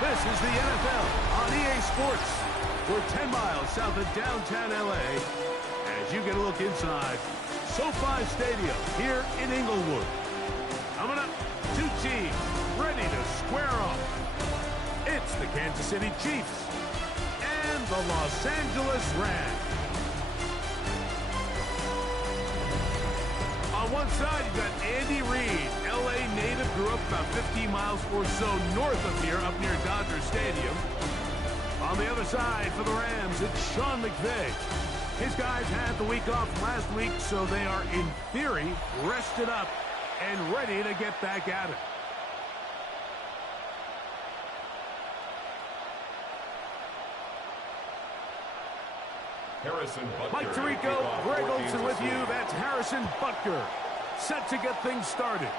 This is the NFL on EA Sports. We're 10 miles south of downtown LA as you get a look inside SoFi Stadium here in Inglewood. Coming up, two teams ready to square off. It's the Kansas City Chiefs and the Los Angeles Rams. On one side, you've got Andy Reid, L.A. native, grew up about 15 miles or so north of here, up near Dodger Stadium. On the other side, for the Rams, it's Sean McVay. His guys had the week off last week, so they are, in theory, rested up and ready to get back at it. Mike Tirico, Greg Olson with you. That's Harrison Butker, set to get things started.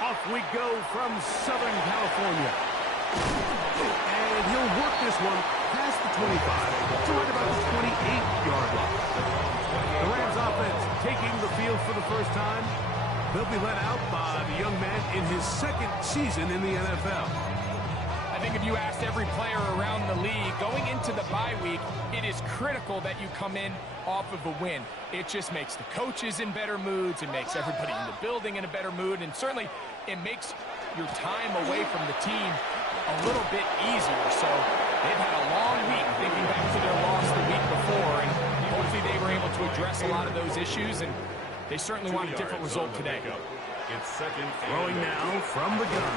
Off we go from Southern California. And he'll work this one past the 25 to right about the 28-yard line. The Rams offense taking the field for the first time. They'll be led out by the young man in his second season in the NFL. I think if you asked every player around the league going into the bye week, it is critical that you come in off of a win. It just makes the coaches in better moods. It makes everybody in the building in a better mood. And certainly it makes your time away from the team a little bit easier. So they've had a long week thinking back to their loss the week before. And hopefully they were able to address a lot of those issues. And they certainly want a different result today. It's second. Throwing now from the gun.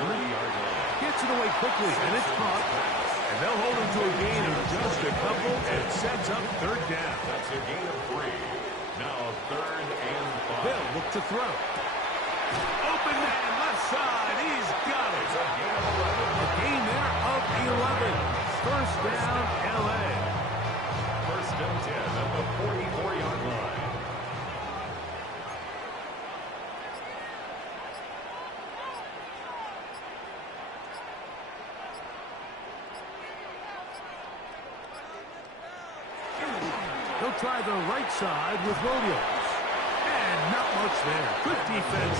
Gets it away quickly, and it's caught. And they'll hold him to a gain of just a couple, and sets up third down. That's a gain of 3. Now 3rd and 5. They'll look to throw. Open man, left side. He's got it. A gain there of 11. First down, L.A. First and 10 at the 44-yard line. He'll try the right side with Williams. And not much there. Good defense.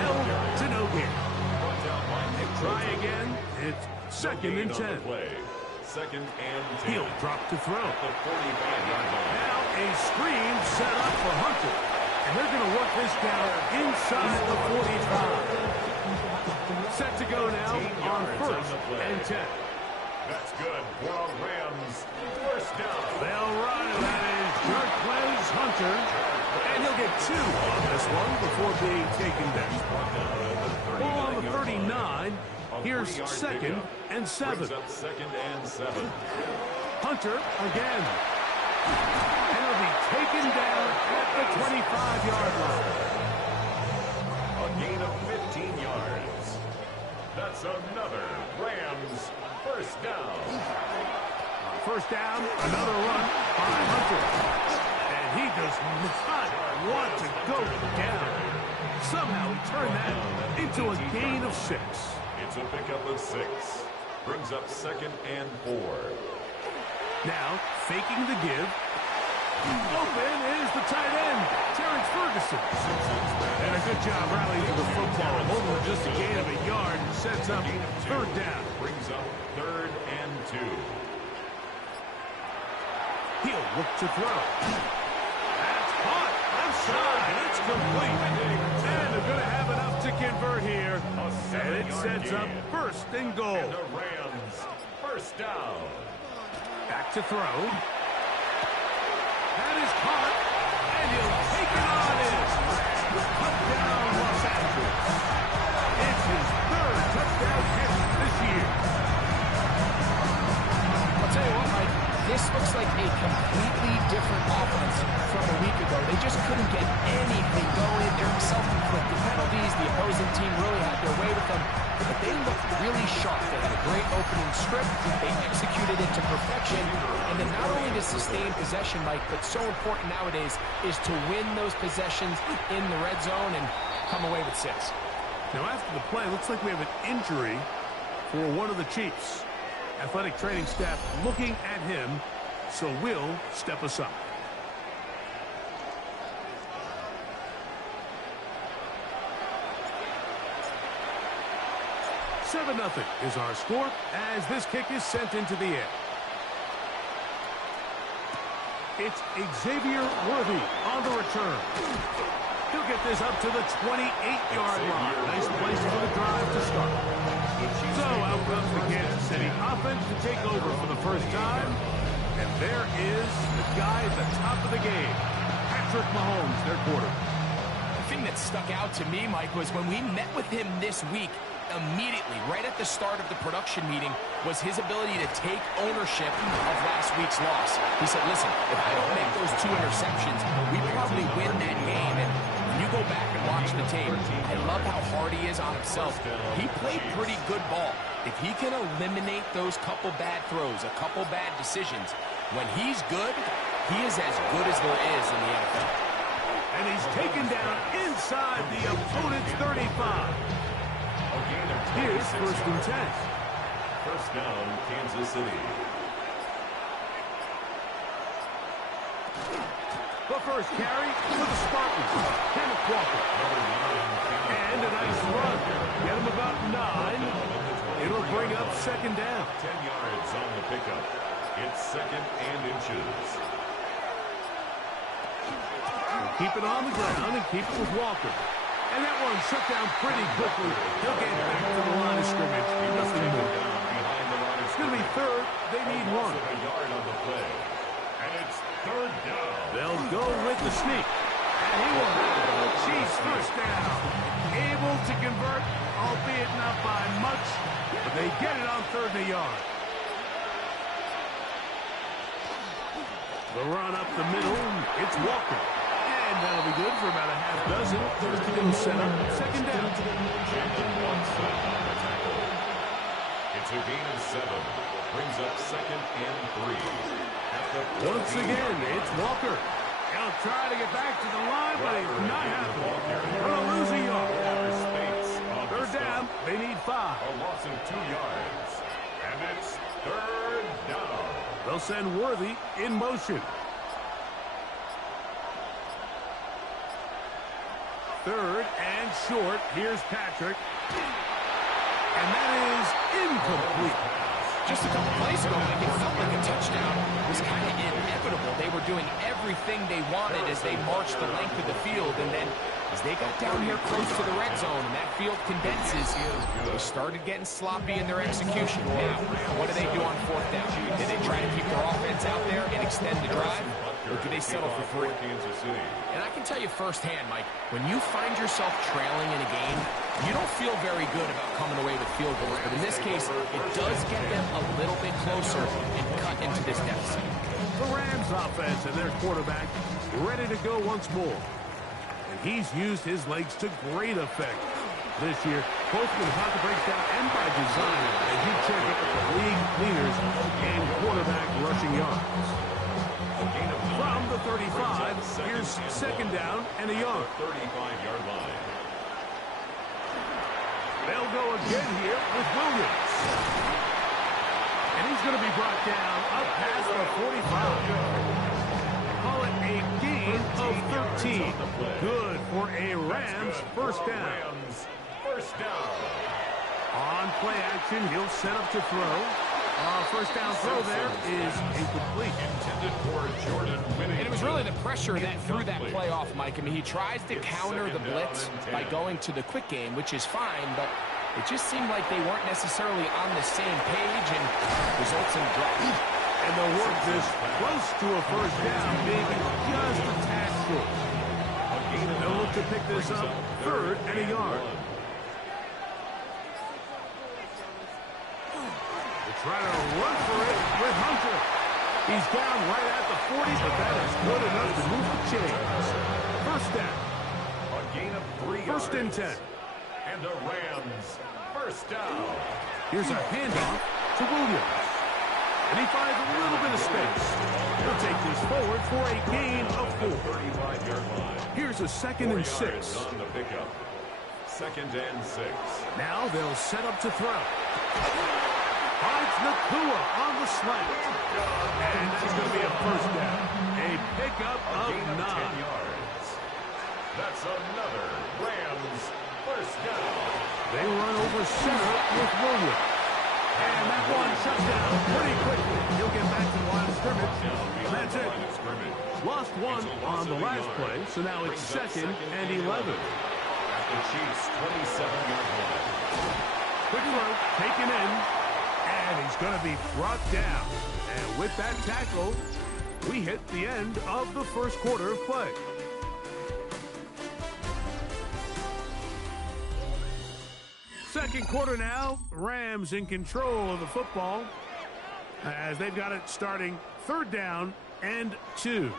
Held to no gain. They try again. It's second and 10. Second and 10. He'll drop to throw. The 45-yard line. Now a screen set up for Hunter. And they're going to work this down inside the 45. Set to go now on first and 10. That's good for the Rams. First down. They'll run. That is Jarquez Hunter. And he'll get 2 on this one before being taken down. Ball on the 39. Here's second and 7. Second and 7. Hunter again. And he'll be taken down at the 25-yard line. A gain of 15 yards. That's another Rams first down. First down, another run by Hunter. And he does not want to go down. Somehow he turned that into a gain of 6. It's a pickup of 6. Brings up second and 4. Now, faking the give. Open is the tight end, Terrence Ferguson. And a good job rallying to the football. Holding just a gain of a yard and sets up third down. Brings up 3rd and 2. He'll look to throw. That's caught. Left side. It's complete. And they're going to have enough to convert here. And it sets up first and goal. And the Rams first down. Back to throw. That is caught. And he'll take it on in. Touchdown, Los Angeles. It's his 3rd touchdown catch this year. I'll tell you what, Mike, this looks like a completely different offense from a week ago. They just couldn't get anything going. They're self-inflicted penalties. The opposing team really had their way with them. But they looked really sharp. They had a great opening script. They executed it to perfection. And then not only to sustain possession, Mike, but so important nowadays is to win those possessions in the red zone and come away with 6. Now after the play, looks like we have an injury for one of the Chiefs. Athletic training staff looking at him, so we'll step aside. 7-0 is our score as this kick is sent into the air. It's Xavier Worthy on the return. He'll get this up to the 28-yard line. Nice place for the drive to start. So out comes the Kansas City offense to take over for the first time. And there is the guy at the top of the game, Patrick Mahomes, their quarterback. The thing that stuck out to me, Mike, was when we met with him this week, immediately, right at the start of the production meeting, was his ability to take ownership of last week's loss. He said, listen, if I don't make those 2 interceptions, we probably win that game. And when you go back and watch the tape, I love how hard he is on himself. He played pretty good ball. If he can eliminate those couple bad throws, a couple bad decisions, when he's good, he is as good as there is in the NFL. And he's taken down inside the opponent's 35. Here's 1st and 10. First down, Kansas City. The first carry for the Spartans, Kenneth Walker. And a nice run. Get him about 9. It'll bring up 2nd down. 10 yards on the pickup. It's 2nd and inches. Keep it on the ground and keep it with Walker. And that one shut down pretty quickly. He'll get back to the line of scrimmage. Nothing more. It's going to be 3rd. They need 1. A yard on the play. And it's 3rd down. They'll go with the sneak. And he will have the Chiefs first down. Able to convert, albeit not by much. But they get it on 3rd and a yard. The run up the middle. It's Walker. And that'll be good for about a half dozen. It'll set up 2nd down. It's a gain of 7. Brings up 2nd and 3. Once again, it's Walker. He'll try to get back to the line, but he's not happening. Going to lose a yard. 3rd down. They need 5. A loss of 2 yards. And it's 3rd down. They'll send Worthy in motion. 3rd and short. Here's Patrick. And that is incomplete. Just a couple plays ago, Mike, it felt like a touchdown was kind of inevitable. They were doing everything they wanted as they marched the length of the field. And then as they got down here close to the red zone and that field condenses, they started getting sloppy in their execution. Now, what do they do on 4th down? Do they try to keep their offense out there and extend the drive? Or do they settle for 3? And I can tell you firsthand, Mike, when you find yourself trailing in a game, you don't feel very good about coming away with field goals. But in this case, it does get them a little bit closer and cut into this deficit. The Rams offense and their quarterback ready to go once more. And he's used his legs to great effect this year, both with pocket breakdown and by design, as you check out the league leaders in quarterback rushing yards. From the 35, here's 2nd down and a yard. 35-yard line. They'll go again here with Williams. And he's going to be brought down up past the 45. Call it a gain of 13. Good for a Rams first down. First down. On play action, he'll set up to throw. First down throw there is incomplete. Intended for Jordan Winning. And it was really the pressure that threw that play off, Mike. I mean, he tries to counter the blitz by going to the quick game, which is fine, but it just seemed like they weren't necessarily on the same page and results in a drop. And they'll work this close to a first down, maybe just a tad short. They'll look to pick this up 3rd and a yard. Trying to run for it with Hunter. He's down right at the 40, but that is good enough to move the chains. First down. A gain of 3 yards. 1st and 10. And the Rams first down. Here's a handoff to Williams. And he finds a little bit of space. He'll take this forward for a gain of 4. 35-yard line. Here's a 2nd and 6. On the pickup. 2nd and 6. Now they'll set up to throw. Finds Nakua on the slant. And that's going to be a first down. A pickup of 9. 10 yards. That's another Rams first down. They run over center with Williams. And that one shuts down pretty quickly. He'll get back to the line of scrimmage. And that's it. Lost one on the last play, so now it's 2nd and 11. The Chiefs' 27-yard line. Quick throw, taken in, and he's going to be brought down. And with that tackle, we hit the end of the first quarter of play. Second quarter now, Rams in control of the football as they've got it starting 3rd down and 2.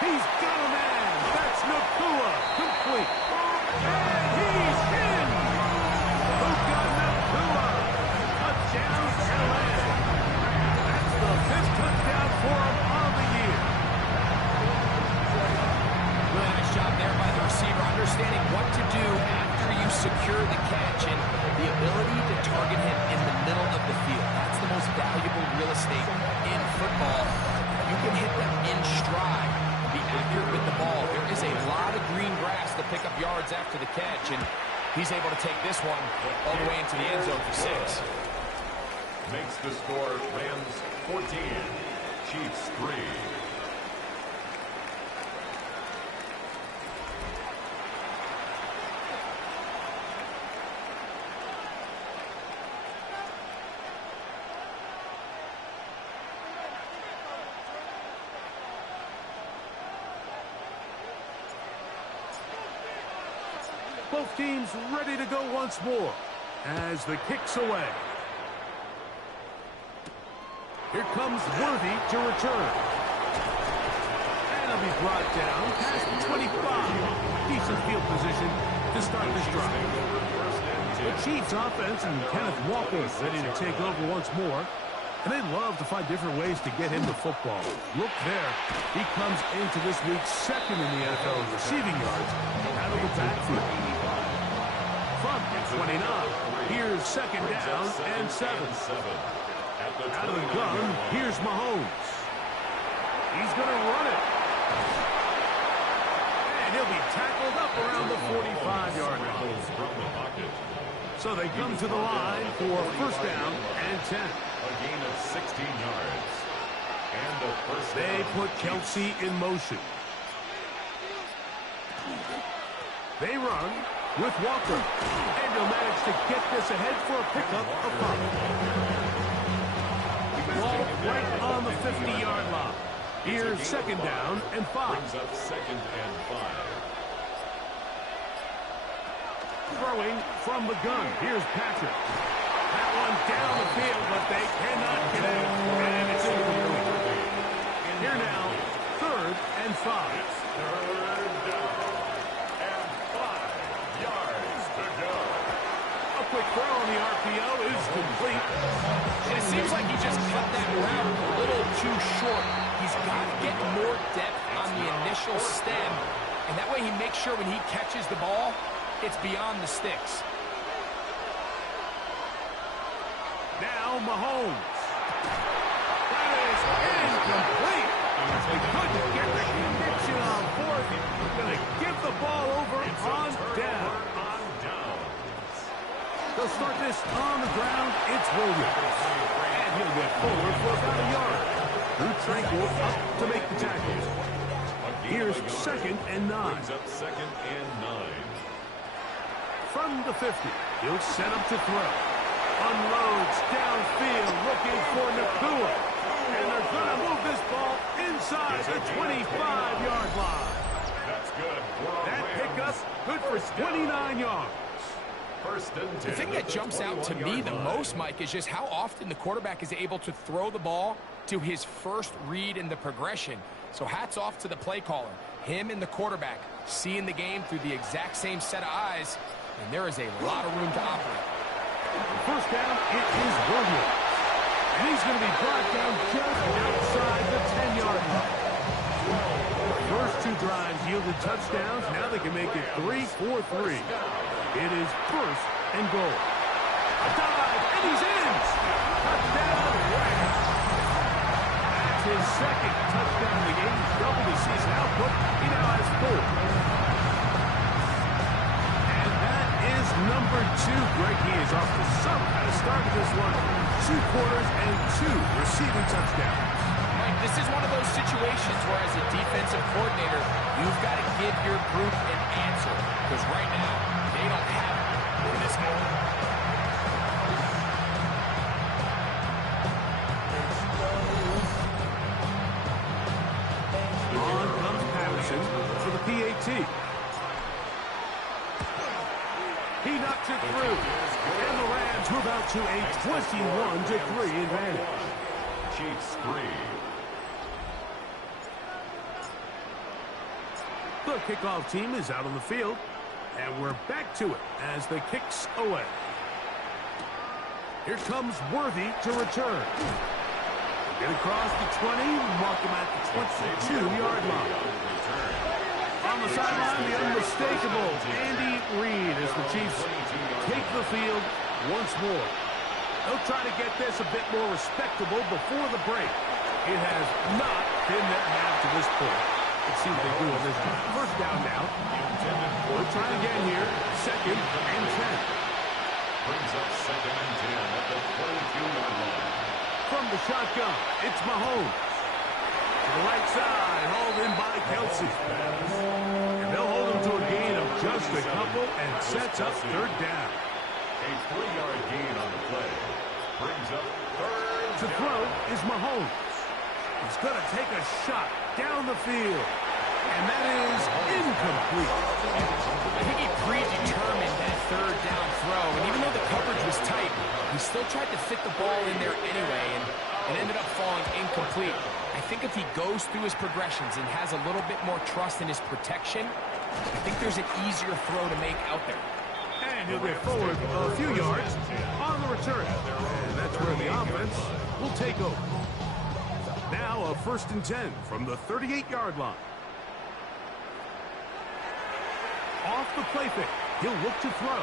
He's got a man. That's Nakua. Complete. And he's in. Luka Nakua. Touchdown, LA. That's the 5th touchdown for him on the year. Really nice job there by the receiver, understanding what to do after you secure the catch and the ability to target him in the middle of the field. That's the most valuable real estate in football. You can hit them in stride. Be accurate with the ball. There is a lot of green grass to pick up yards after the catch, and he's able to take this one all the way into the end zone for 6. Makes the score Rams 14, Chiefs 3. Both teams ready to go once more as the kick's away. Here comes Worthy to return. And he'll be brought down past the 25. Decent field position to start this drive. The Chiefs offense and Kenneth Walker ready to take over once more. And they love to find different ways to get him the football. Look there. He comes into this week 2nd in the NFL in receiving yards out of the backfield. From 29, here's 2nd down and 7. Out of the gun, here's Mahomes. He's going to run it. And he'll be tackled up around the 45-yard line. So they come to the line for 1st down and 10. A gain of 16 yards. And the first down. They put Kelsey in motion. They run with Walker. And he'll manage to get this ahead for a pickup of 5. Ball right on the 50-yard line. Here's 2nd down and 5. Brings up 2nd and 5. Throwing from the gun. Here's Patrick. That one down the field, but they cannot get it. And it's incomplete. Here now, 3rd and 5. Third down and 5 yards to go. A quick throw on the RPO is complete. And it seems like he just cut that route a little too short. He's got to get more depth on the initial stem, and that way he makes sure when he catches the ball, it's beyond the sticks. Now Mahomes. That is incomplete. They couldn't get the connection on 4th. Going to give the ball over on down. They'll start this on the ground. It's Williams. And he'll get forward for about a yard. Drew Tranquil up to make the tackle. Here's 2nd and 9. Brings up 2nd and 9. From the 50, he'll set up to throw. Unloads downfield looking for Nakua. And they're going to move this ball inside the 25-yard line. That's good. That pickup good for 29 yards. The thing that jumps out to me the most, Mike, is just how often the quarterback is able to throw the ball to his first read in the progression. So hats off to the play caller. Him and the quarterback seeing the game through the exact same set of eyes, and there is a lot of room to operate. First down, it is Williams. And he's going to be brought down just outside the 10-yard line. First 2 drives yielded touchdowns. Now they can make it 3-4-3. It is 1st and goal. A dive, and he's in. Touchdown, Rams. That's his second touchdown of the game. He's doubled his season output. He now has 4. And that is number 2. Greg, he is off to some kind of start in this one. 2 quarters and 2 receiving touchdowns. Mike, this is one of those situations where as a defensive coordinator, you've got to give your group an answer. Because right now, they don't have it in this game. On comes Patterson for the PAT. He knocks it through. And the Rams move out to a 21-3 advantage. Chiefs 3. The kickoff team is out on the field. And we're back to it as the kicks away. Here comes Worthy to return. Get across the 20, mark him at the 22-yard line. On the sideline, the unmistakable Andy Reid as the Chiefs take the field once more. They'll try to get this a bit more respectable before the break. It has not been that bad to this point. Let's see what they do on this one. First down now. We'll try again here. Second and 10. Brings up second and 10 at the 22-yard line. From the shotgun, it's Mahomes. To the right side, hauled in by Kelsey. And they'll hold him to a gain of just a couple and sets up third down. A 3-yard gain on the play. Brings up third To throw is Mahomes. He's going to take a shot down the field. And that is incomplete. I think he predetermined that third down throw, and even though the coverage was tight, he still tried to fit the ball in there anyway, and it ended up falling incomplete. I think if he goes through his progressions and has a little bit more trust in his protection, I think there's an easier throw to make out there. And he'll get forward a few yards on the return. And that's where the offense will take over. Now a 1st and 10 from the 38-yard line. Off the play fake, he'll look to throw.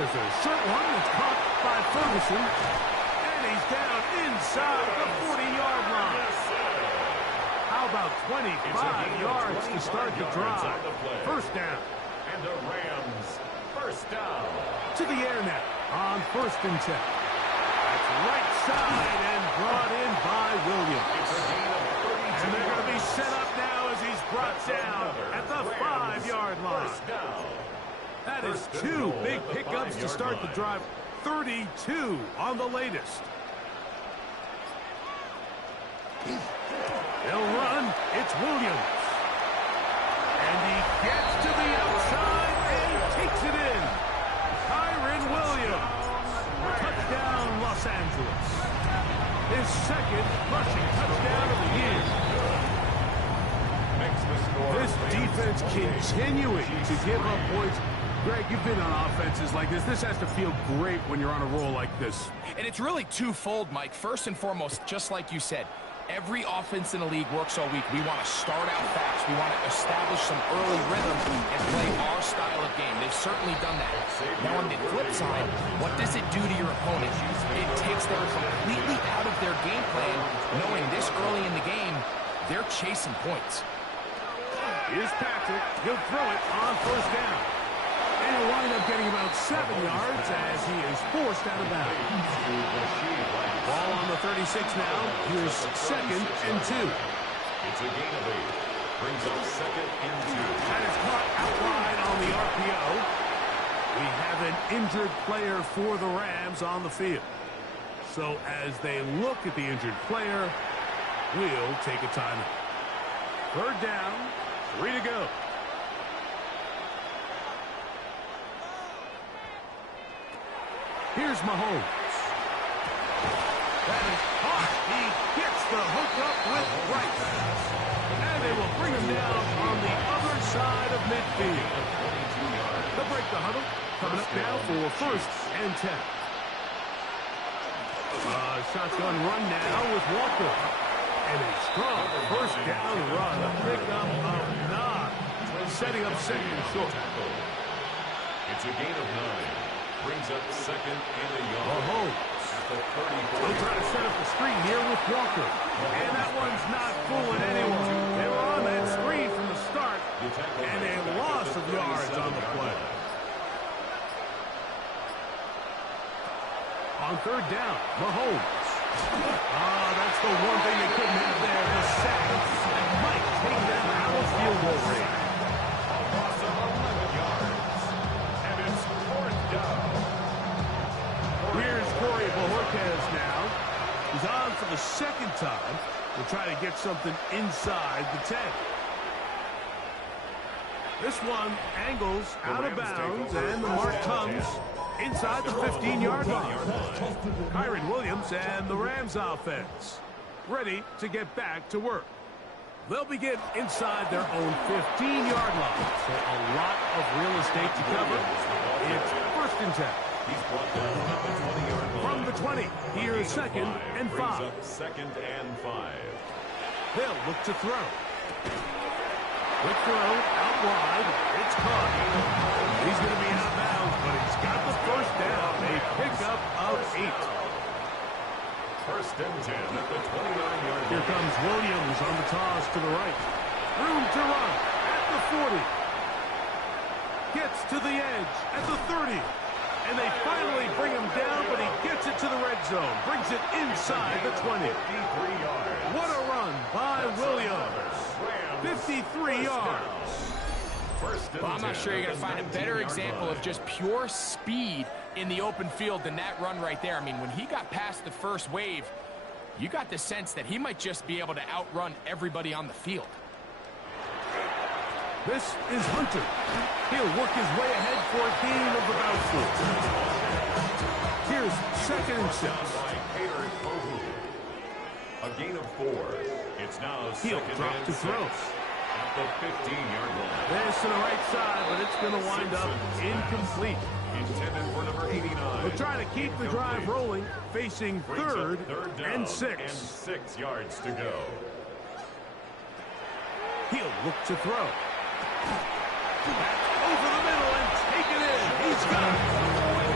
There's a short one that's caught by Ferguson. And he's down inside the 40-yard line. How about 25 yards to start the drive? First down. And the Rams first down. To the air now on 1st and 10. That's right side and brought in by Williams. And they're going to be set up now as he's brought down at the 5-yard line. That is 2 big pickups to start the drive. 32 on the latest. They'll run. It's Williams. And he gets to the outside and takes it in. Kyren Williams. Touchdown, Los Angeles. His 2nd rushing touchdown of the year. This defense continuing to give up points. Greg, you've been on offenses like this. This has to feel great when you're on a roll like this. And it's really twofold, Mike. First and foremost, just like you said, every offense in the league works all week. We want to start out fast. We want to establish some early rhythm and play our style of game. They've certainly done that. Now, on the flip side, what does it do to your opponent? It takes them completely out of their game plan, knowing this early in the game, they're chasing points. Here's Patrick. He'll throw it on 1st down. And he'll wind up getting about 7 yards as he is forced out of bounds. Ball on the 36 now. Here's 2nd and 2. It's a gain of 8. Brings up 2nd and 2. That is caught out wide on the RPO. We have an injured player for the Rams on the field. So as they look at the injured player, we'll take a timeout. 3rd down, 3 to go. Here's Mahomes. That is caught. He gets the hook up with Rice. And they will bring him down on the other side of midfield. They'll break the huddle. Coming up now for 1st and 10. Shotgun run now with Walker. And a strong 1st down run. A pickup of 9. Setting up 2nd and short. It's a gain of 9. Brings up 2nd and a yard. Mahomes. At the 34. They'll try to set up the screen here with Walker. And that one's not fooling anyone. They were on that screen from the start, and a loss of yards on the play. On third down, Mahomes. That's the one thing they couldn't have there, the sack. That might take them out of field goal range. A loss of 11 yards. And it's fourth down. Here's Corey Bojorquez now. He's on for the second time. We'll try to get something inside the 10. This one angles out of bounds, and the mark comes inside the 15-yard line. Kyron Williams and the Rams offense ready to get back to work. They'll begin inside their own 15-yard line. So a lot of real estate to cover. It's first and 10. He's brought down at the 20-yard line. From the 20, here's second and 5. Second and 5. They'll look to throw. Quick throw, out wide. It's caught. He's going to be out of bounds, but he's got the first down. A pickup of 8. First and 10 at the 29-yard line. Here comes Williams on the toss to the right. Room to run at the 40. Gets to the edge at the 30. And they finally bring him down, but he gets it to the red zone. Brings it inside the 20. 53 yards. What a run by Williams. 53 yards. Well, I'm not sure you're going to find a better example of just pure speed in the open field than that run right there. I mean, when he got past the first wave, you got the sense that he might just be able to outrun everybody on the field. This is Hunter. He'll work his way ahead for a gain of about 4. Here's second and 6. A gain of 4. It's now He'll second drop and to 6 throw. at the 15-yard line. This to the right side, but it's going to wind up incomplete. Intended for number 89. We're trying to keep the drive rolling, facing third down and 6. And 6 yards to go. He'll look to throw. Back over the middle and take it in. He's got it.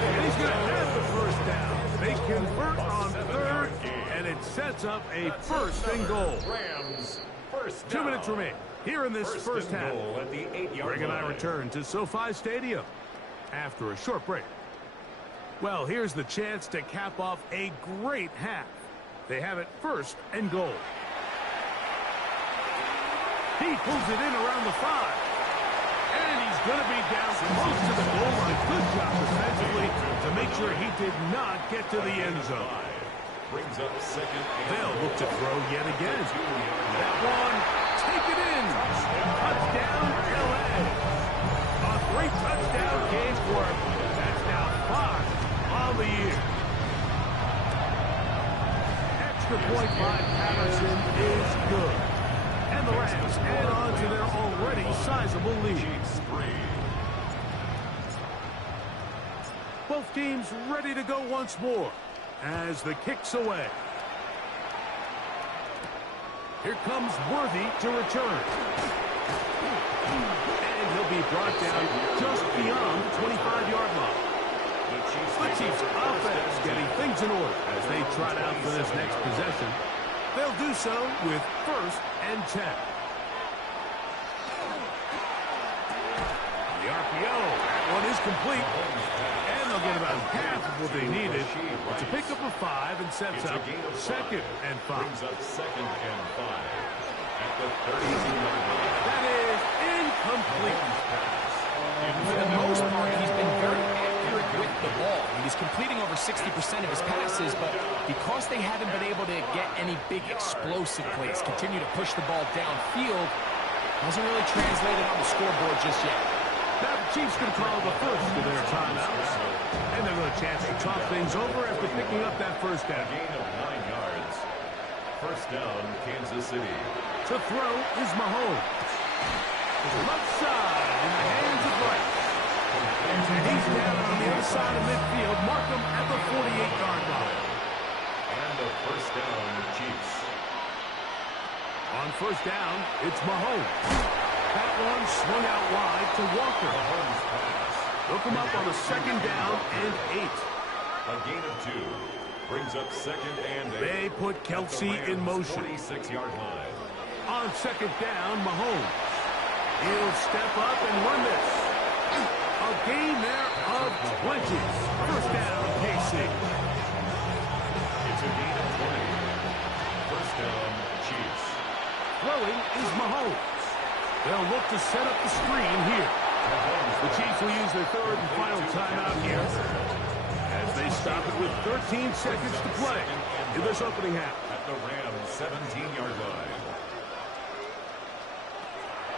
And he's going to have the first down. They convert on third, and it sets up a first and goal. Rams, first 2 down. minutes remain here in this first and half. goal at the 8-yard Greg and I line. return to SoFi Stadium after a short break. Well, here's the chance to cap off a great half. They have it first and goal. He pulls it in around the 5. And he's going to be down close to the goal line. Good job defensively to make sure he did not get to the end zone. Brings up second. They'll look to throw yet again. That one, take it in. Touchdown, L.A. A 3-touchdown game for him. That's now 5 on the year. Extra point by Patterson is good. And the Rams add on to their already sizable lead. Both teams ready to go once more as the kick's away. Here comes Worthy to return. And he'll be brought down just beyond the 25-yard line. The Chiefs offense getting things in order as they trot out for this next possession. They'll do so with first and 10. The RPO, that one is complete. And they'll get about half of what they needed. It's a pickup of 5 and sets up second and 5. Brings up second and 5 at the 32-yard line. That is incomplete. For the most part, he's been very accurate with the ball. I mean, he's completing over 60% of his passes, but because they haven't been able to get any big explosive plays, continue to push the ball downfield, hasn't really translated on the scoreboard just yet. Now the Chiefs can call the first of their timeouts. And they've got a chance to talk things over after picking up that first down. Gain of 9 yards. First down, Kansas City. To throw is Mahomes. Left side in the hands of Rice. And he's down on the other side of midfield. Mark him at the 48-yard line. And a first down, Chiefs. On first down, it's Mahomes. That one swung out wide to Walker. Mahomes pass. They'll come up on a second down and 8. A gain of 2. Brings up second and 8. They put Kelsey in motion. 46-yard line. On second down, Mahomes. He'll step up and run this. A gain there of 20. First down, KC. It's a gain of 20. First down, Chiefs. Throwing is Mahomes. They'll look to set up the screen here. The Chiefs will use their third and final timeout here as they stop it with 13 seconds to play in this opening half. At the Rams' 17-yard line.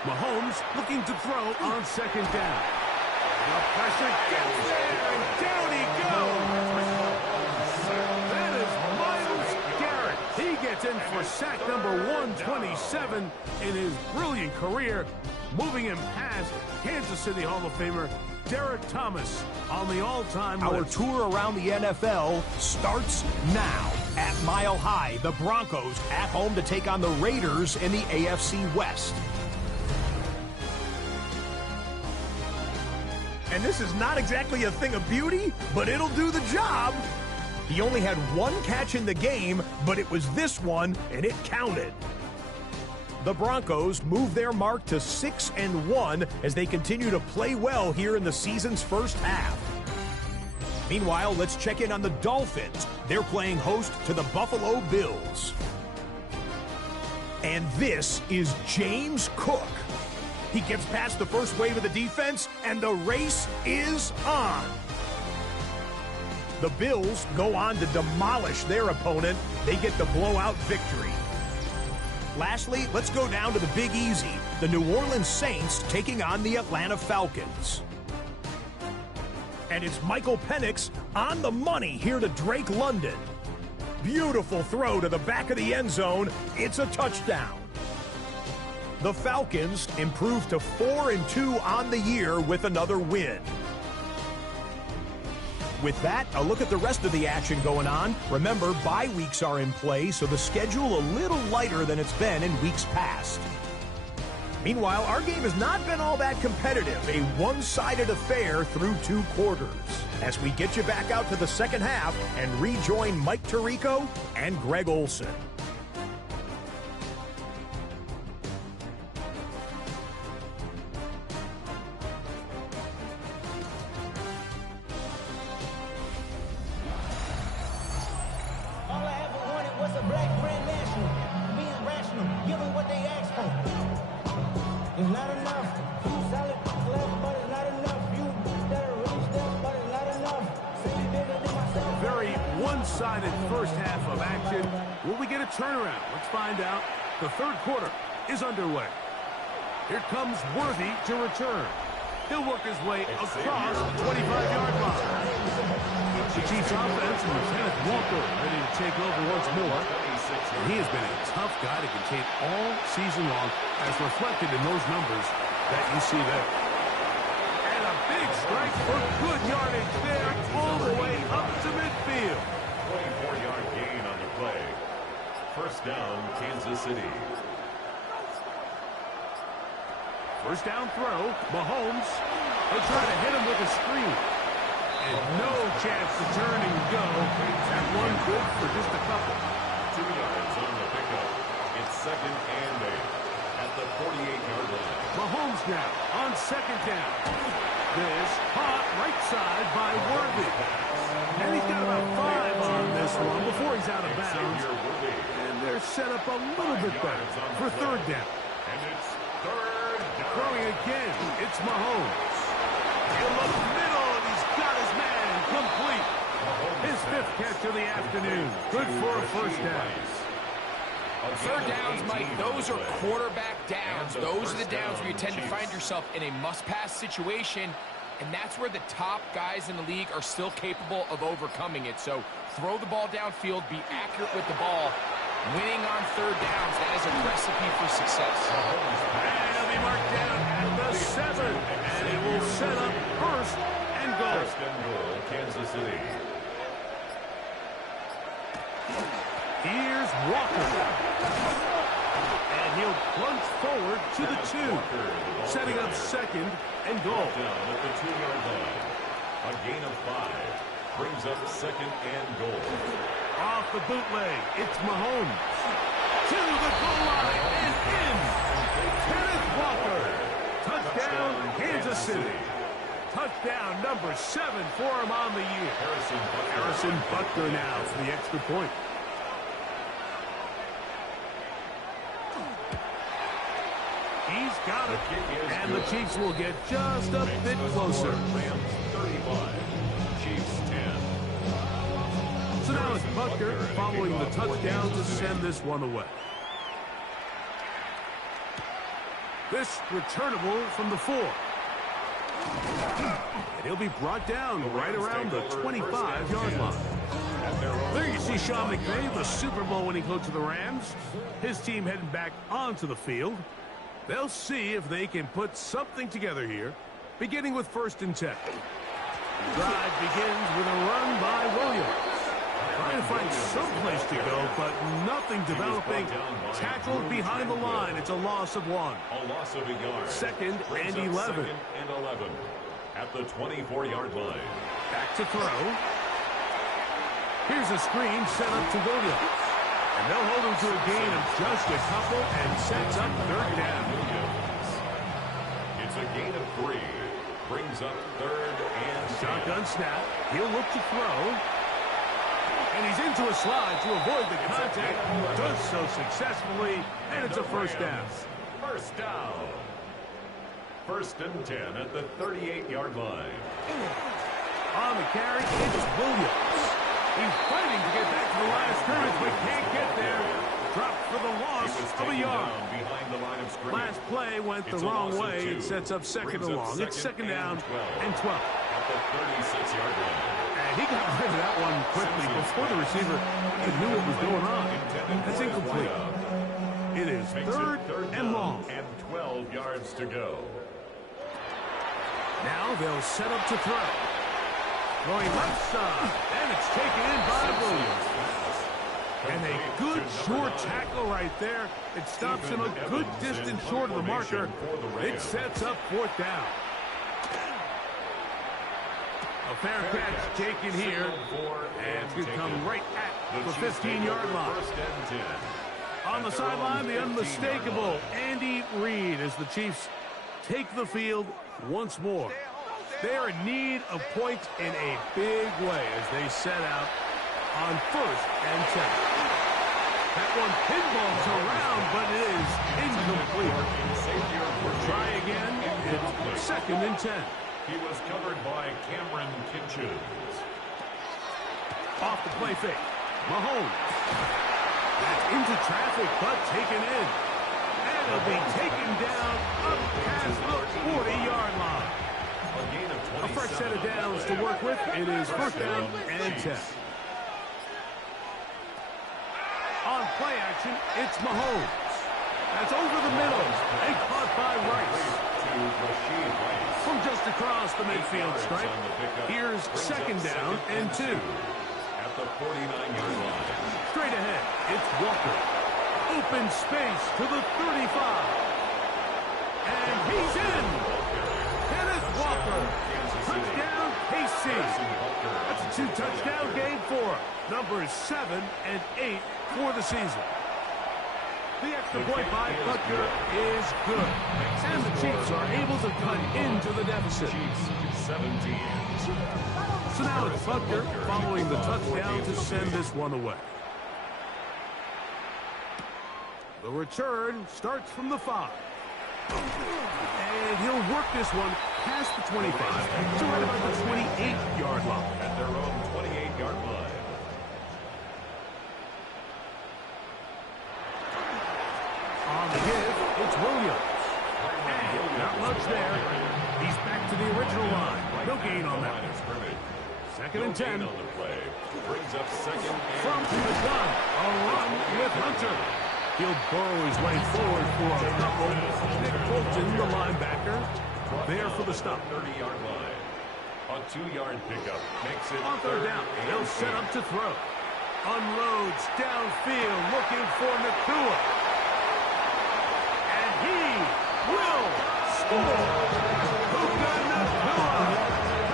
Mahomes looking to throw on second down. The pressure gets there, and down he goes. That is Myles Garrett. He gets in for sack number 127 in his brilliant career, moving him past Kansas City Hall of Famer Derek Thomas on the all-time list. Our tour around the NFL starts now. At Mile High, the Broncos at home to take on the Raiders in the AFC West. And this is not exactly a thing of beauty, but it'll do the job. He only had one catch in the game, but it was this one, and it counted. The Broncos move their mark to 6-1 as they continue to play well here in the season's first half. Meanwhile, let's check in on the Dolphins. They're playing host to the Buffalo Bills. And this is James Cook. He gets past the first wave of the defense, and the race is on. The Bills go on to demolish their opponent. They get the blowout victory. Lastly, let's go down to the Big Easy. The New Orleans Saints taking on the Atlanta Falcons. And it's Michael Penix on the money here to Drake London. Beautiful throw to the back of the end zone. It's a touchdown. The Falcons improve to 4-2 on the year with another win. With that, a look at the rest of the action going on. Remember, bye weeks are in play, so the schedule a little lighter than it's been in weeks past. Meanwhile, our game has not been all that competitive, a one-sided affair through 2 quarters. As we get you back out to the second half and rejoin Mike Tirico and Greg Olson. One-sided first half of action. Will we get a turnaround? Let's find out. The third quarter is underway. Here comes Worthy to return. He'll work his way across the 25-yard line. The Chiefs offense with Kenneth Walker ready to take over once more. And he has been a tough guy to contain all season long, as reflected in those numbers that you see there. And a big strike for good yardage there, all the way up to midfield. 24-yard gain on the play. First down, Kansas City. First down throw, Mahomes. He'll try to hit him with a screen. And no chance to turn and go. That one good for just a couple. 2 yards on the pickup. It's second and 8 at the 48-yard line. Mahomes now on second down. This caught right side by Worthy. And he's got about 5 on this one before he's out of bounds. And they're set up a little bit better for third down. And it's third down. Throwing again, it's Mahomes. He'll look middle, and he's got his man complete. His 5th catch of the afternoon. Good for a first down. Third downs, Mike, those are quarterback downs. Those are the downs where you tend to find yourself in a must-pass situation, and that's where the top guys in the league are still capable of overcoming it. So throw the ball downfield, be accurate with the ball. Winning on third downs, that is a recipe for success. And he'll be marked down at the 7, and it will set up first and goal. First and goal, Kansas City. Here's Walker. And he'll plunge forward to the 2, setting up second and goal. Down at the 2-yard line. A gain of 5 brings up second and goal. Off the bootleg, it's Mahomes. To the goal line and in. Kenneth Walker. Touchdown, Kansas City. Touchdown number 7 for him on the year. Harrison Butker now for the extra point. He's got it. And the Chiefs will get just a bit closer. Rams 35, Chiefs 10. So now it's Butker following the touchdown to send this one away. This returnable from the 4. And he'll be brought down right around the 25-yard line. There you see Sean McVay, the Super Bowl winning coach of the Rams. His team heading back onto the field. They'll see if they can put something together here, beginning with 1st and 10. The drive begins with a run by Williams. Trying to find some place to go, but nothing developing. Tackled behind the line. It's a loss of 1. A loss of a yard. 2nd and 11. 2nd and 11 at the 24-yard line. Back to throw. Here's a screen set up to Williams. And they'll hold him to a gain of just a couple and sets up 3rd down. It's a gain of 3. Brings up 3rd and 10. Shotgun snap. He'll look to throw. And he's into a slide to avoid the contact. Does so successfully, and it's a 1st down. First down. 1st and 10 at the 38-yard line. On the carry, it's Williams. He's fighting to get back to the line of scrimmage, but can't get there. Dropped for the loss of a yard. Behind the line of scrimmage. Last play went the wrong way. It sets up 2nd and long. It's 2nd down and 12. At the 36-yard line. And he got rid of that one quickly before the receiver even knew what was going on. That's incomplete. It is 3rd and long. And 12 yards to go. Now they'll set up to throw. Going left side, and it's taken in by Williams. And a good short tackle right there. It stops him a good distance short of the marker. It sets up 4th down. A fair catch taken here, and it's going to come right at the 15-yard line. On the sideline, the unmistakable Andy Reid as the Chiefs take the field once more. They are in need of points in a big way as they set out on 1st and 10. That one pinballs around, but it is incomplete. Try again. It's 2nd and 10. He was covered by Cameron Kinchins. Off the play fake. Mahomes. That's into traffic, but taken in. And it'll be taken down up past the 40-yard line. A fresh set of downs to work with. It is 1st down and 10. On play action, it's Mahomes. That's over the middle and caught by Rice. From just across the midfield stripe. Here's 2nd down and 2. At the 49-yard line. Straight ahead, it's Walker. Open space to the 35. And he's in. Kenneth Walker. Touchdown, KC. That's a 2-touchdown game for him. Numbers 7 and 8 for the season. The extra point by Butker is good. And the Chiefs are able to cut into the deficit. Chiefs 17. So now it's Butker following the touchdown to send this one away. The return starts from the 5. And he'll work this one past the 25 to right about the 28-yard line. At their own 28-yard line. On the give, it's Williams. And not much there. He's back to the original line. No gain on that. 2nd and 10. On the play. Brings up 2nd From the gun. A run with Hunter. He'll burrow his way forward for a couple. Nick Bolton, the linebacker, there for the stop. 30-yard line. A 2-yard pickup makes it On 3rd down, they'll set up to throw. Unloads downfield, looking for Nakua. And he will score. Puka Nakua.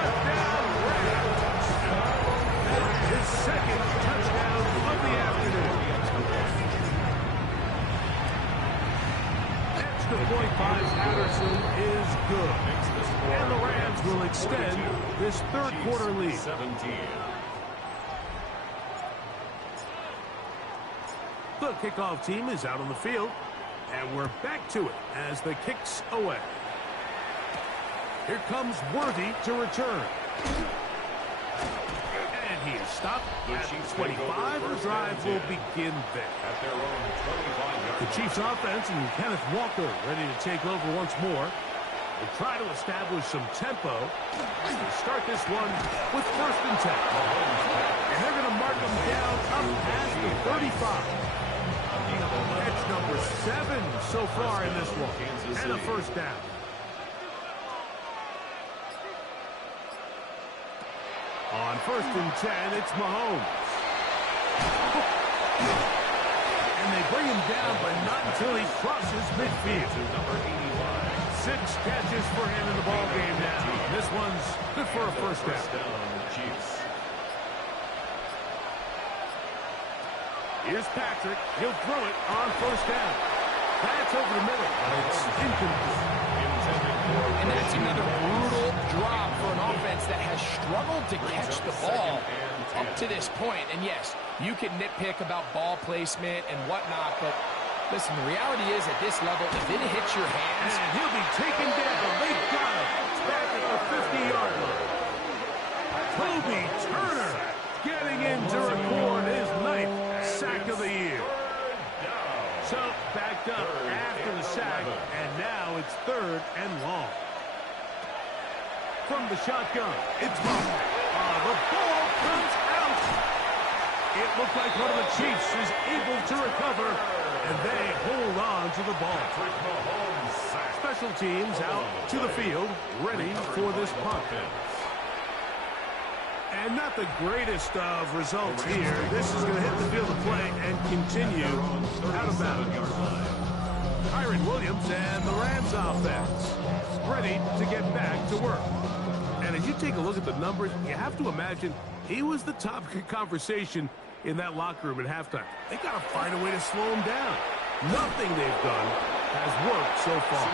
Touchdown Rams. His 2nd touchdown extra point by Patterson is good. And the Rams will extend this third quarter lead. 17. The kickoff team is out on the field, and we're back to it as the kick's away. Here comes Worthy to return. And he is stopped at 25. The drive will begin there. At their own 25-yard The Chiefs offense and Kenneth Walker ready to take over once more. They try to establish some tempo. They start this one with 1st and 10. And they're going to mark them down up past the 35. Catch number 7 so far in this one. And a 1st down. On 1st and 10, it's Mahomes. And they bring him down, but not until he crosses midfield. number 81. 6 catches for him in the ball game now. This one's good for a 1st down. Chiefs. Here's Patrick. He'll throw it on 1st down. That's over the middle, but it's incomplete. And that's another brutal drop for an offense that has struggled to catch the ball up to this point. And yes, you can nitpick about ball placement and whatnot, but listen, the reality is at this level, if it hits your hands... And he'll be taken down. They've got him back at the 50-yard line. Toby Turner getting in to record his 9th sack of the year. So backed up after the sack, and now it's 3rd and long. From the shotgun, it's Mahomes. The ball comes out. It looked like one of the Chiefs is able to recover, and they hold on to the ball. Special teams out to the field, ready for this punt. And not the greatest of results here. This is going to hit the field of play and continue out of bounds. Kyron Williams and the Rams offense ready to get back to work. And as you take a look at the numbers, you have to imagine he was the topic of conversation in that locker room at halftime. They got to find a way to slow him down. Nothing they've done has worked so far.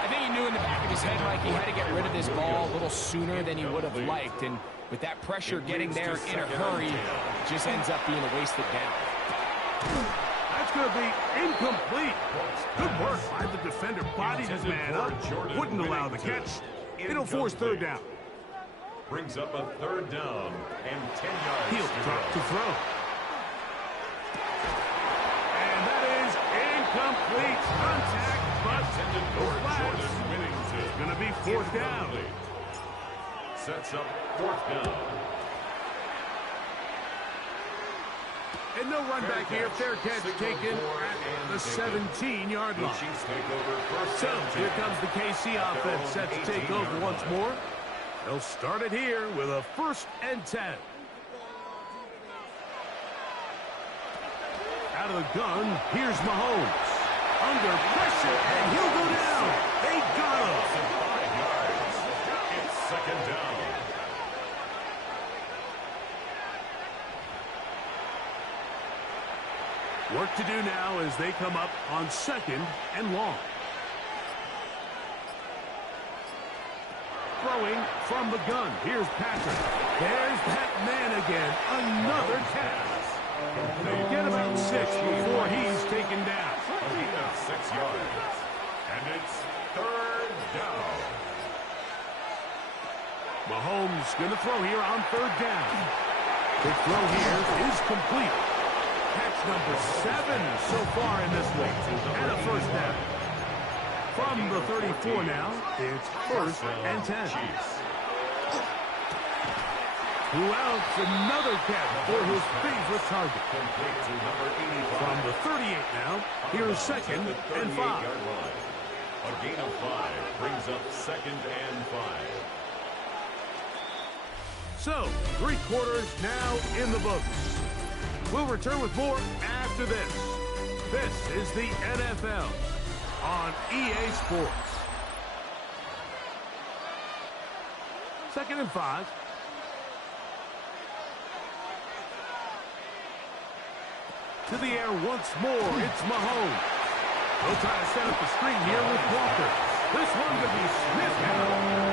I think he knew in the back of his head, Mike, he had to get rid of this ball a little sooner than he would have liked. And with that pressure getting there in a hurry, it just ends up being a wasted down. That's going to be incomplete. Good work by the defender. Bodied his man up. Wouldn't allow the catch. It'll force 3rd down. Brings up a 3rd down and 10 yards. He'll drop to throw. And that is incomplete. Contact, but it's going to be 4th down. Sets up 4th down. And no run back here. Fair catch taken at the 17-yard line. So here comes the KC offense set to take over once more. They'll start it here with a 1st and 10. Out of the gun, here's Mahomes. Under pressure, and he'll go down. They got him. 5 yards. It's 2nd down. Work to do now as they come up on 2nd and long. Throwing from the gun. Here's Patrick. There's that man again. Another catch. They get about 6 before he's taken down. 6 yards. And it's 3rd down. Mahomes going to throw here on 3rd down. The throw here is complete. Catch number 7 so far in this one. And a 1st down. From the 34 now, it's 1st and 10. Who else? Another catch for his favorite target. From the 38 now, here's 2nd and 5. A gain of 5 brings up 2nd and 5. So, 3 quarters now in the books. We'll return with more after this. This is the NFL on EA Sports. 2nd and 5. To the air once more. It's Mahomes. They'll try to set up the screen here with Walker. This one could be sniffed out.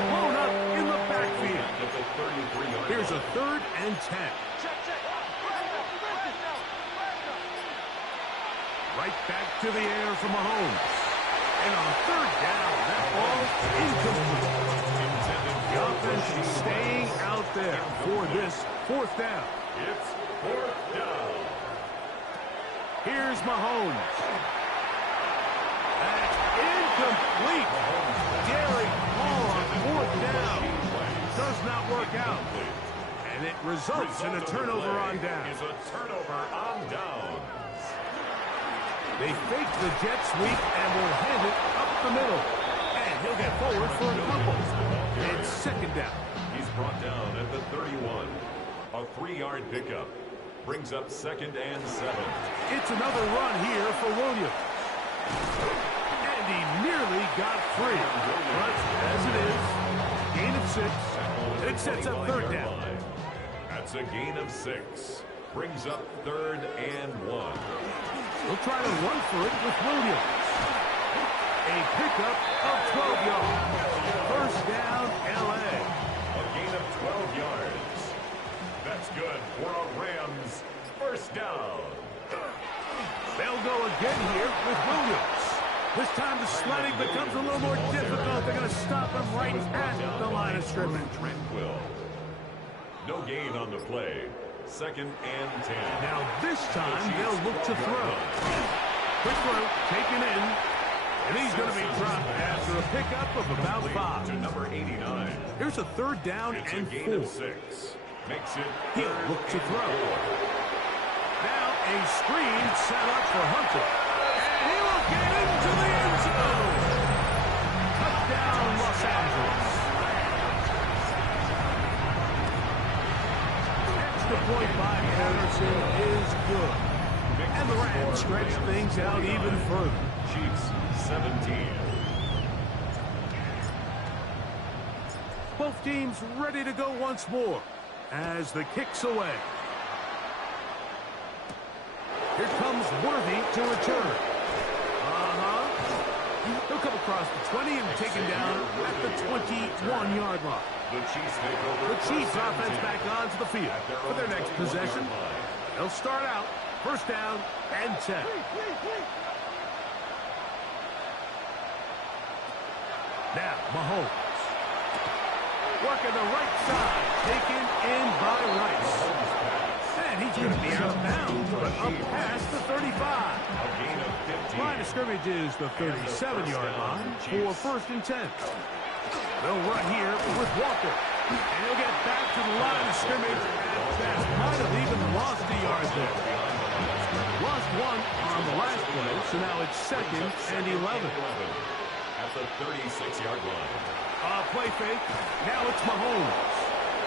Blown up in the backfield. Here's a 3rd and 10. Right back to the air from Mahomes. And on 3rd down, that ball incomplete. The offense is staying out there for this 4th down. It's 4th down. Here's Mahomes. That's incomplete. Gary Hall on 4th down. Does not work out. And it results in a turnover on down. Is a turnover on down. They fake the jet sweep and will hand it up the middle. And he'll get forward for a couple. It's 2nd down. He's brought down at the 31. A 3-yard pickup. Brings up 2nd and 7. It's another run here for Williams. And he nearly got free. But as it is, gain of 6. And it sets up 3rd down. That's a gain of 6. Brings up 3rd and 1. We'll try to run for it with Williams. A pickup of 12 yards. 1st down, L.A. A gain of 12 yards. That's good for a Rams 1st down. They'll go again here with Williams. This time the sledding becomes a little more difficult. They're going to stop him right at the line of scrimmage. Tranquil. No gain on the play. 2nd and 10. Now this time they'll look to throw. Quick throw taken in. And he's going to be dropped after a pickup of about 5. To number 89. Here's a 3rd down It's and a gain 4. of 6. Makes it He'll 3rd look to and throw. 4. Now a screen set up for Hunter. And he will get into the end zone. Touchdown, Los Angeles. Extra point by Patterson is good. And the Rams stretch things out even further. Chiefs 17. Both teams ready to go once more as the kick's away. Here comes Worthy to return. He'll come across the 20 and taken down at the 21-yard line. The Chiefs take over. The Chiefs offense back onto the field for their next possession. They'll start out 1st down and 10. Now Mahomes. Working the right side, taken in by Rice. And he's going to be out of bounds, but up past the 35. A gain of 15. Line of scrimmage is the 37-yard line for 1st and 10. They'll run here with Walker. And he'll get back to the line of scrimmage at best. Might have even lost a yard there. Lost 1 on the last play, so now it's 2nd and 11. At the 36-yard line. Play fake. Now it's Mahomes.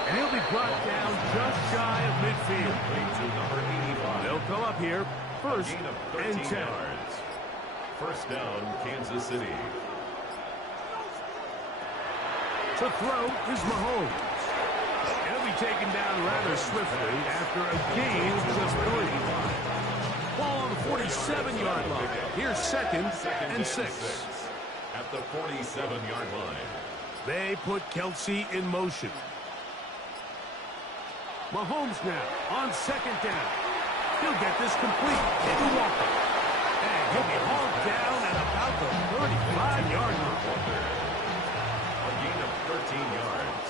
And he'll be brought down just shy of midfield. To number 85. They'll come up here 1st Gain of and 13 10. yards. 1st down, Kansas City. To throw is Mahomes. He'll be taken down rather swiftly after a gain of just 3. Ball on the 47-yard line. Here's 2nd and 6. At the 47-yard line. They put Kelsey in motion. Mahomes now on 2nd down. He'll get this complete to Walker. And he'll be hauled down at about the 35-yard line. A gain of 13 yards.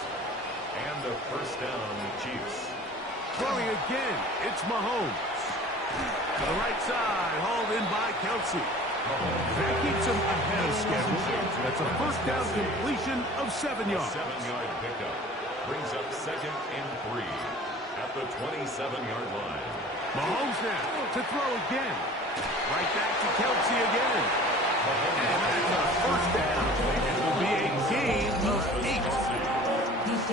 And a 1st down, Chiefs. Throwing again, it's Mahomes. To the right side, hauled in by Kelsey. That keeps him ahead of schedule. That's a 1st down completion of 7 yards. 7-yard pickup. Brings up 2nd and 3. At the 27-yard line. Mahomes now to throw again. Right back to Kelsey again. And that's a 1st down. It will be a gain of 8.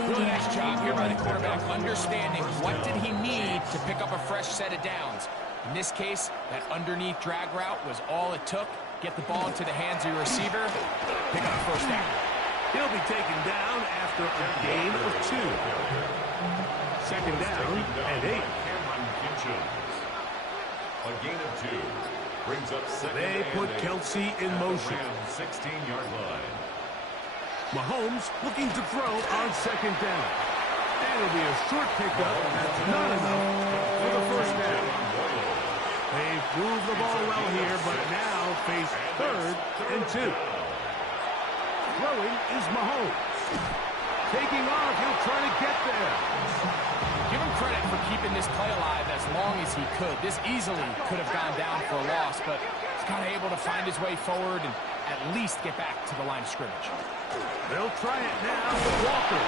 Really nice job here by the quarterback, understanding what did he need to pick up a fresh set of downs. In this case, that underneath drag route was all it took. Get the ball into the hands of your receiver, pick up 1st down. He'll be taken down after a gain of 2. 2nd down and 8. Cameron Kitchens. A gain of 2. Brings up second They put and 8 Kelsey in at the motion. Rams' 16-yard line. Mahomes looking to throw on second down. And it'll be a short pickup. That's not enough for the first down. They've moved the ball well here, but now face 3rd and 2. Throwing is Mahomes. Taking off, he'll try to get there. Give him credit for keeping this play alive as long as he could. This easily could have gone down for a loss, but he's kind of able to find his way forward and at least get back to the line of scrimmage. They'll try it now with Walker.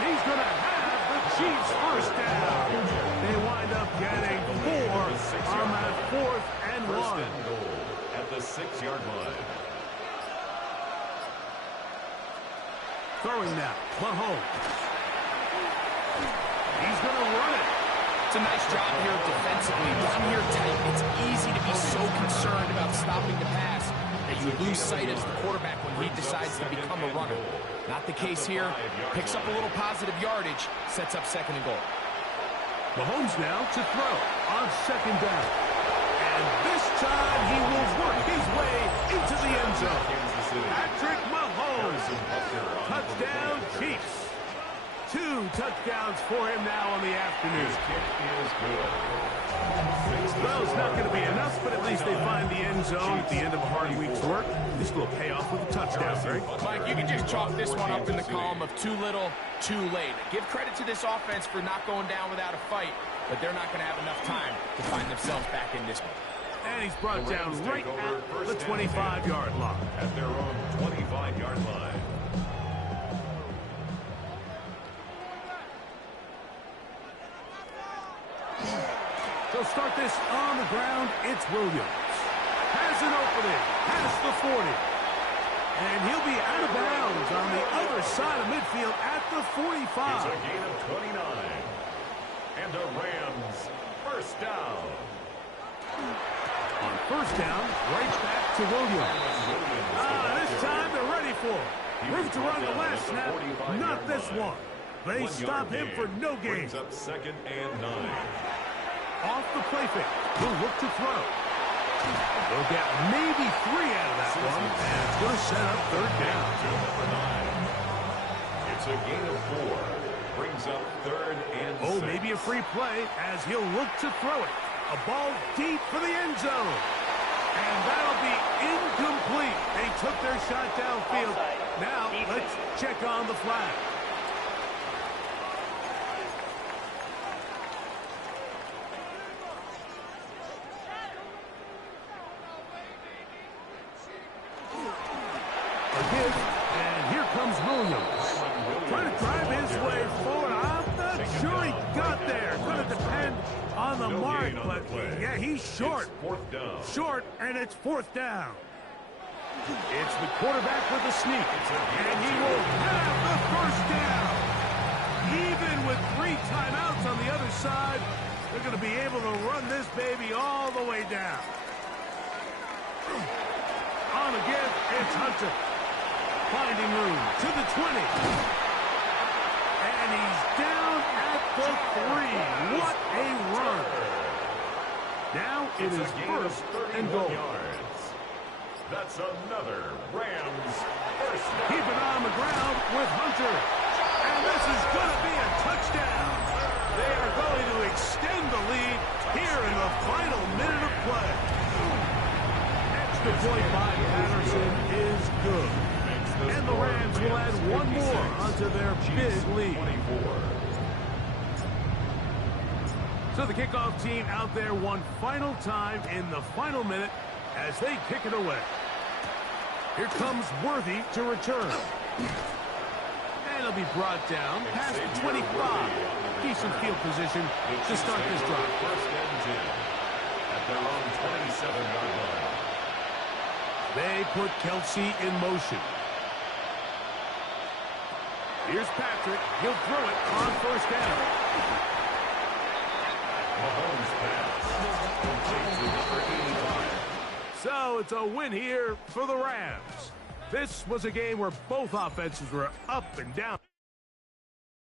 And he's going to have the Chiefs first down. They wind up getting 4 on that 4th and 1. First and goal at the 6-yard line. Throwing now, Mahomes. He's going to run it. It's a nice job here defensively. Down here tight, it's easy to be so concerned about stopping the pass that you lose sight as the quarterback when he decides to become a runner. Not the case here. Picks up a little positive yardage, sets up 2nd and goal. Mahomes now to throw on 2nd down. And this time he will work his way into the end zone. Patrick Mahomes. Touchdown, Chiefs. 2 touchdowns for him now on the afternoon. His kick is good. Well, it's not going to be enough, but at least they find the end zone at the end of a hard week's work. This will pay off with a touchdown, Greg. Mike, you can just chalk this one up in the column of too little, too late. Give credit to this offense for not going down without a fight, but they're not going to have enough time to find themselves back in this one. And he's brought down right at the 25-yard line. At their own 25-yard line. They'll start this on the ground. It's Williams. Has an opening. Past the 40. And he'll be out of bounds on the other side of midfield at the 45. It's a gain of 29. And the Rams first down. On first down, right back to Williams. This time they're ready for it. Room to run the last snap, not this one. They stop him for no gain. Brings up 2nd and 9. Off the play fake. He'll look to throw. They'll get maybe 3 out of that one, and it's going to set up 3rd down. Number 9. It's a gain of 4. Brings up 3rd and 6. Maybe a free play as he'll look to throw it. A ball deep for the end zone. And that'll be incomplete. They took their shot downfield. Now, let's check on the flag. And here comes Williams. Trying to drive his way forward. I'm not sure he got there. Going to depend on the mark, but yeah, he's short. Short, and it's 4th down. It's the quarterback with the sneak. And he will have the first down. Even with 3 timeouts on the other side, they're going to be able to run this baby all the way down. On again, it's Hunter. Finding room to the 20. And he's down at the 3. What a run. Now it is 1st and goal. That's another Rams first down. Keep it on the ground with Hunter. And this is going to be a touchdown. They are going to extend the lead here in the final minute of play. Extra point by Patterson is good. And the Rams will add 1 more onto their big lead. So the kickoff team out there one final time in the final minute as they kick it away. Here comes Worthy to return. And he'll be brought down past the 25. Decent field position to start this drive. First and 10 at their own 27-yard line. They put Kelsey in motion. Here's Patrick. He'll throw it on first down. Mahomes pass. Complete to number 85. So it's a win here for the Rams. This was a game where both offenses were up and down.